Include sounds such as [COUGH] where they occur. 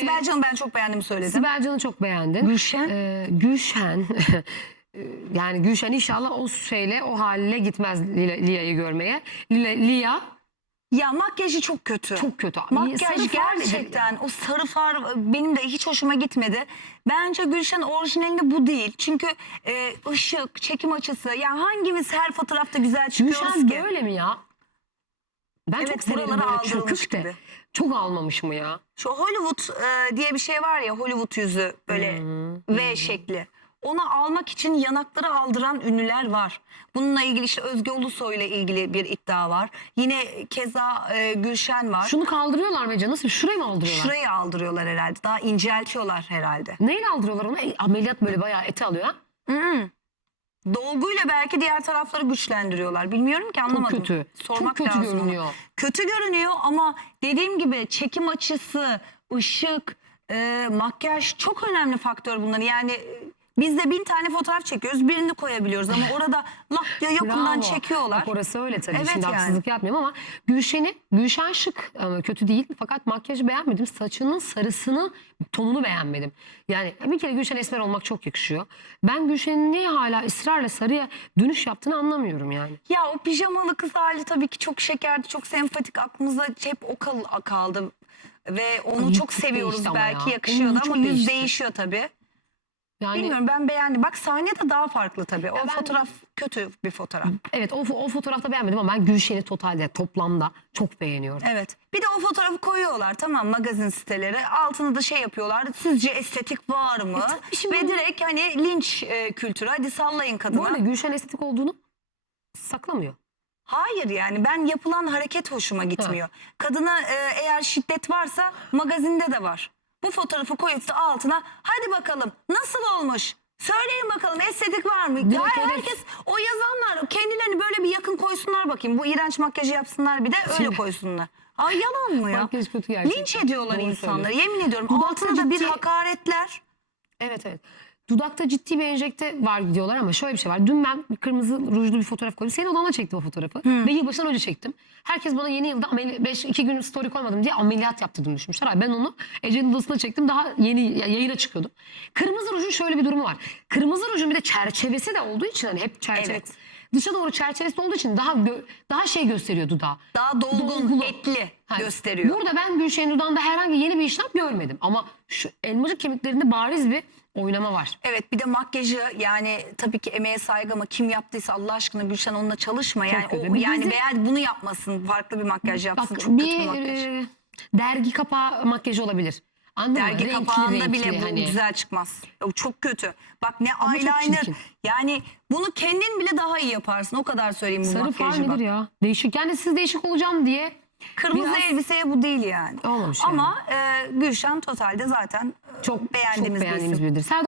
Sibel Can'ı ben çok beğendim söyledim. Sibel Can'ı çok beğendin. Gülşen? Ee, Gülşen. [LAUGHS] e, yani Gülşen inşallah o şeyle o haliyle gitmez Lia'yı görmeye. Lila, Lia Ya makyajı çok kötü. çok kötü. Makyaj Sarı nedir? gerçekten o sarı far benim de hiç hoşuma gitmedi. Bence Gülşen orijinalinde bu değil. Çünkü e, ışık, çekim açısı yani hangimiz her fotoğrafta güzel çıkıyoruz Gülşen ki? böyle mi ya? Ben Evet, çok severim böyle çökük de. gibi. Çok almamış mı ya? Şu Hollywood e, diye bir şey var ya Hollywood yüzü böyle V şekli. Onu almak için yanakları aldıran ünlüler var. Bununla ilgili işte Özge Ulusoy ile ilgili bir iddia var. Yine keza e, Gülşen var. Şunu kaldırıyorlar mı Nasıl? Şurayı mı aldırıyorlar? Şurayı aldırıyorlar herhalde. Daha inceltiyorlar herhalde. Neyle aldırıyorlar onu? E, ameliyat böyle bayağı eti alıyor ha? Hı. Dolguyla belki diğer tarafları güçlendiriyorlar. Bilmiyorum ki Çok anlamadım. kötü. Sormak Çok kötü lazım ona. görünüyor. Kötü görünüyor ama dediğim gibi çekim açısı, ışık, e, makyaj çok önemli faktör bunlar. Yani biz de bin tane fotoğraf çekiyoruz. Birini koyabiliyoruz ama orada [LAUGHS] lak diye yakından Bravo. çekiyorlar. Bak orası öyle tabii. Evet Şimdi yani. haksızlık yapmıyorum ama Gülşen'i, Gülşen şık ama kötü değil. Fakat makyajı beğenmedim. Saçının sarısını, tonunu beğenmedim. Yani bir kere Gülşen esmer olmak çok yakışıyor. Ben Gülşen'in niye hala ısrarla sarıya dönüş yaptığını anlamıyorum yani. Ya o pijamalı kız hali tabii ki çok şekerdi, çok sempatik. Aklımıza hep o kal- kaldı. Ve onu Yüz çok seviyoruz belki ya. yakışıyordu Yüzü ama çok yüz değişti. değişiyor tabii. Yani Bilmiyorum ben beğendim. Bak sahne de daha farklı tabii. O ben- fotoğraf kötü bir fotoğraf. evet o, o fotoğrafta beğenmedim ama ben Gülşen'i totalde toplamda çok beğeniyorum. Evet. Bir de o fotoğrafı koyuyorlar tamam magazin siteleri. Altına da şey yapıyorlar. Sizce estetik var mı? tabii şimdi Ve direkt hani linç e, kültürü. Hadi sallayın kadına. Bu arada Gülşen estetik olduğunu saklamıyor. Hayır yani ben yapılan hareket hoşuma gitmiyor. Kadına e, eğer şiddet varsa magazinde de var. Bu fotoğrafı koyup da altına hadi bakalım nasıl olmuş? Söyleyin bakalım estetik var mı? Öyle- herkes o yazanlar kendilerini böyle bir yakın koysunlar bakayım. Bu iğrenç makyajı yapsınlar bir de öyle koysunlar. Ay yalan mı ya? Makyaj kötü gerçekten. Linç ediyorlar Doğru insanları yemin ediyorum. Dudakta Altına da bir hakaretler. Evet evet. Dudakta ciddi bir enjekte var diyorlar ama şöyle bir şey var. Dün ben bir kırmızı rujlu bir fotoğraf koydum. Senin odanda çektim o fotoğrafı. Ve yılbaşından önce çektim. Herkes bana yeni yılda ameli 5 2 gün story koymadım diye ameliyat yaptırdım düşmüşler. Ay ben onu Ece'nin odasında çektim. Daha yeni ya- yayına çıkıyordum. Kırmızı rujun şöyle bir durumu var. Kırmızı rujun bir de çerçevesi de olduğu için hani hep çerçeve. Evet. Dışa doğru çerçevesi olduğu için daha daha şey gösteriyor dudağı. Daha dolgun, Dolgulu. etli Ha, gösteriyor. Burada ben Gülşen'in dudağında herhangi yeni bir işlem görmedim. Ama şu elmacık kemiklerinde bariz bir oynama var. Evet bir de makyajı yani tabii ki emeğe saygı ama kim yaptıysa Allah aşkına Gülşen onunla çalışma yani o Bir yani veya bunu yapmasın farklı bir makyaj yapsın Bak çok bir kötü bir makyaj. e, dergi kapağı makyajı olabilir. Anladın mı? Dergi Renkli, kapağında renkli bile bu hani. güzel çıkmaz. O çok kötü. Bak ne Ama çok eyeliner çirkin. yani bunu kendin bile daha iyi yaparsın o kadar söyleyeyim bu Sarı far makyajı nedir bak. ya? Değişik. Yani siz değişik olacağım diye Kırmızı Biraz- elbiseye bu değil yani. Olmamış Ama e, Gülşen totalde zaten e, çok beğendiğimiz çok bir beğendiğimiz isim. biridir.